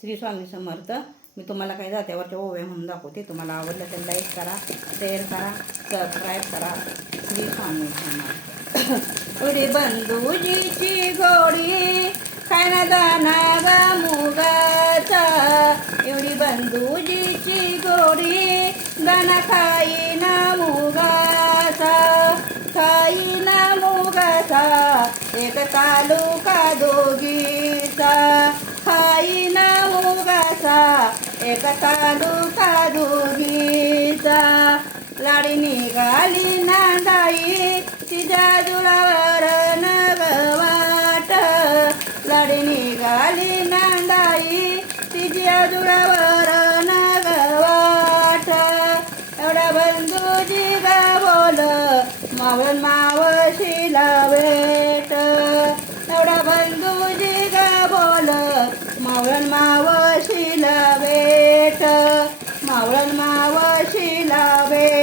श्री स्वामी समर्थ. मी तुम्हाला काही जात्यावरच्या ओव्या म्हणून दाखवते. तुम्हाला आवडलं तर लाईक करा, शेअर करा, सबस्क्राईब करा. श्री स्वामी समर्थ. उडी बंधूजीची गोडी खायना दाना गा मुगाचा. एवढी बंधूजीची गोडी दाना खाईना मुगाचा. खाईना मुगाचा एक तालुका दोघीचा. खाईना मुगाचा एक तालुका दोघीचा. लाडी निघाली नांदाई तिच्या जुळावर नगवाट. लाडी निघाली नांदाई तिच्या जुळावर नगवाट. एवढा बंधूजी गा बोल मावळ मावशीला भेट. एवढा बंधूजी गा बोल मावळण मावशीला भेट. मावळण मावशीला भेट.